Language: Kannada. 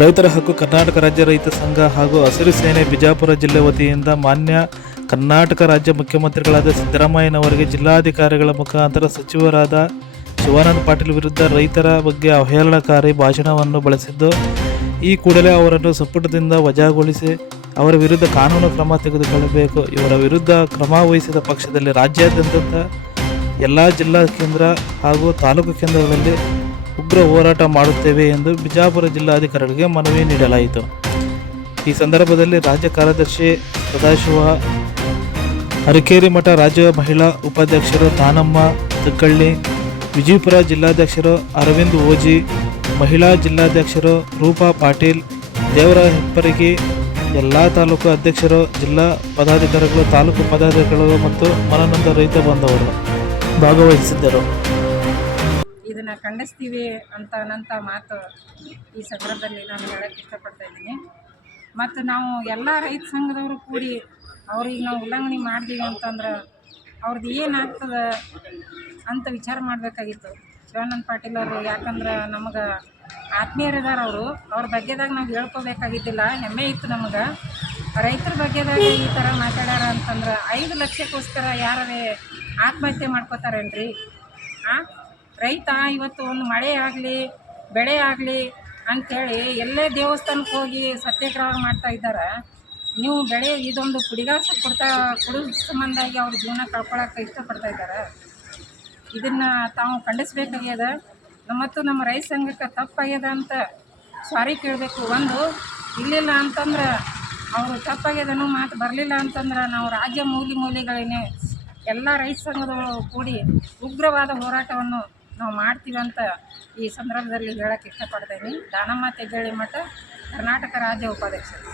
ರೈತರ ಹಕ್ಕು ಕರ್ನಾಟಕ ರಾಜ್ಯ ರೈತ ಸಂಘ ಹಾಗೂ ಹಸಿರು ಸೇನೆ ಬಿಜಾಪುರ ಜಿಲ್ಲೆ ವತಿಯಿಂದ ಮಾನ್ಯ ಕರ್ನಾಟಕ ರಾಜ್ಯ ಮುಖ್ಯಮಂತ್ರಿಗಳಾದ ಸಿದ್ದರಾಮಯ್ಯನವರಿಗೆ ಜಿಲ್ಲಾಧಿಕಾರಿಗಳ ಮುಖಾಂತರ ಸಚಿವರಾದ ಶಿವಾನಂದ ಪಾಟೀಲ್ ವಿರುದ್ಧ ರೈತರ ಬಗ್ಗೆ ಅವಹೇಳನಕಾರಿ ಭಾಷಣವನ್ನು ಬಳಸಿದ್ದು, ಈ ಕೂಡಲೇ ಅವರನ್ನು ಸಂಪುಟದಿಂದ ವಜಾಗೊಳಿಸಿ ಅವರ ವಿರುದ್ಧ ಕಾನೂನು ಕ್ರಮ ತೆಗೆದುಕೊಳ್ಳಬೇಕು. ಇವರ ವಿರುದ್ಧ ಕ್ರಮ ವಹಿಸಿದ ಪಕ್ಷದಲ್ಲಿ ರಾಜ್ಯಾದ್ಯಂತ ಎಲ್ಲ ಜಿಲ್ಲಾ ಕೇಂದ್ರ ಹಾಗೂ ತಾಲೂಕು ಕೇಂದ್ರಗಳಲ್ಲಿ ಉಗ್ರ ಹೋರಾಟ ಮಾಡುತ್ತೇವೆ ಎಂದು ಬಿಜಾಪುರ ಜಿಲ್ಲಾಧಿಕಾರಿಗಳಿಗೆ ಮನವಿ ನೀಡಲಾಯಿತು. ಈ ಸಂದರ್ಭದಲ್ಲಿ ರಾಜ್ಯ ಕಾರ್ಯದರ್ಶಿ ಸದಾಶಿವ, ಅರಕೇರಿ ಮಠ ರಾಜ್ಯ ಮಹಿಳಾ ಉಪಾಧ್ಯಕ್ಷರು ತಾನಮ್ಮ ತಕ್ಕಳ್ಳಿ, ವಿಜಯಪುರ ಜಿಲ್ಲಾಧ್ಯಕ್ಷರು ಅರವಿಂದ್ ಓಜಿ, ಮಹಿಳಾ ಜಿಲ್ಲಾಧ್ಯಕ್ಷರು ರೂಪಾ ಪಾಟೀಲ್, ದೇವರ ಹೆಪ್ಪರಗಿ, ಎಲ್ಲ ತಾಲೂಕು ಅಧ್ಯಕ್ಷರು, ಜಿಲ್ಲಾ ಪದಾಧಿಕಾರಿಗಳು, ತಾಲೂಕು ಪದಾಧಿಕಾರಿಗಳು ಮತ್ತು ಮನನೊಂದ ರೈತ ಬಾಂಧವರು ಭಾಗವಹಿಸಿದ್ದರು. ಇದನ್ನು ಖಂಡಿಸ್ತೀವಿ ಅಂತ ಮಾತು ಈ ಸಂದರ್ಭದಲ್ಲಿ ನಾನು ಹೇಳೋಕ್ಕೆ ಇಷ್ಟಪಡ್ತಾ ಇದ್ದೀನಿ. ಮತ್ತು ನಾವು ಎಲ್ಲ ರೈತ ಸಂಘದವರು ಕೂಡಿ ಅವ್ರಿಗೆ ನಾವು ಉಲ್ಲಂಘನೆ ಮಾಡಿದೀವಿ ಅಂತಂದ್ರೆ ಅವ್ರದ್ದು ಏನಾಗ್ತದೆ ಅಂತ ವಿಚಾರ ಮಾಡಬೇಕಾಗಿತ್ತು ಶಿವಾನಂದ ಪಾಟೀಲ್ ಅವರು. ಯಾಕಂದ್ರೆ ನಮಗೆ ಆತ್ಮೀಯರಿದಾರ ಅವರು, ಅವ್ರ ಬಗ್ಗೆದಾಗ ನಾವು ಹೇಳ್ಕೋಬೇಕಾಗಿದ್ದಿಲ್ಲ. ಹೆಮ್ಮೆ ಇತ್ತು ನಮಗೆ. ರೈತರ ಬಗ್ಗೆದಾಗ ಈ ಥರ ಮಾತಾಡ್ಯಾರ ಅಂತಂದ್ರೆ 5 ಲಕ್ಷಕ್ಕೋಸ್ಕರ ಯಾರೇ ಆತ್ಮಹತ್ಯೆ ಮಾಡ್ಕೋತಾರೇನ್ರಿ? ರೈತ ಇವತ್ತು ಒಂದು ಮಳೆ ಆಗಲಿ ಬೆಳೆ ಆಗಲಿ ಅಂಥೇಳಿ ಎಲ್ಲೇ ದೇವಸ್ಥಾನಕ್ಕೆ ಹೋಗಿ ಸತ್ಯಾಗ್ರಹ ಮಾಡ್ತಾ ಇದ್ದಾರೆ. ನೀವು ಬೆಳೆ ಇದೊಂದು ಪುಡಿಗಾಸ ಕೊಡೋ ಸಂಬಂಧಾಗಿ ಅವ್ರ ಜೀವನ ಕಳ್ಕೊಳಕ್ಕೆ ಇಷ್ಟಪಡ್ತಾ ಇದ್ದಾರೆ. ಇದನ್ನು ತಾವು ಖಂಡಿಸ್ಬೇಕಾಗ್ಯದ. ಮತ್ತು ನಮ್ಮ ರೈತ ಸಂಘಕ್ಕೆ ತಪ್ಪಾಗ್ಯದ ಅಂತ ಸಾರಿ ಕೇಳಬೇಕು. ಒಂದು ಇಲ್ಲಿಲ್ಲ ಅಂತಂದ್ರೆ ಅವರು ತಪ್ಪಾಗ್ಯದನೋ ಮಾತು ಬರಲಿಲ್ಲ ಅಂತಂದ್ರೆ ನಾವು ರಾಜ್ಯ ಮೂಲೆಗಳೇನೆ ಎಲ್ಲ ರೈತ ಸಂಘದವರು ಕೂಡಿ ಉಗ್ರವಾದ ಹೋರಾಟವನ್ನು ನಾವು ಮಾಡ್ತೀವಿ ಅಂತ ಈ ಸಂದರ್ಭದಲ್ಲಿ ಹೇಳೋಕ್ಕೆ ಇಷ್ಟಪಡ್ತೀನಿ. ದಾನಮ್ಮ ತೆಗ್ಗಳ್ಳಿ ಮಠ, ಕರ್ನಾಟಕ ರಾಜ್ಯ ಉಪಾಧ್ಯಕ್ಷರು.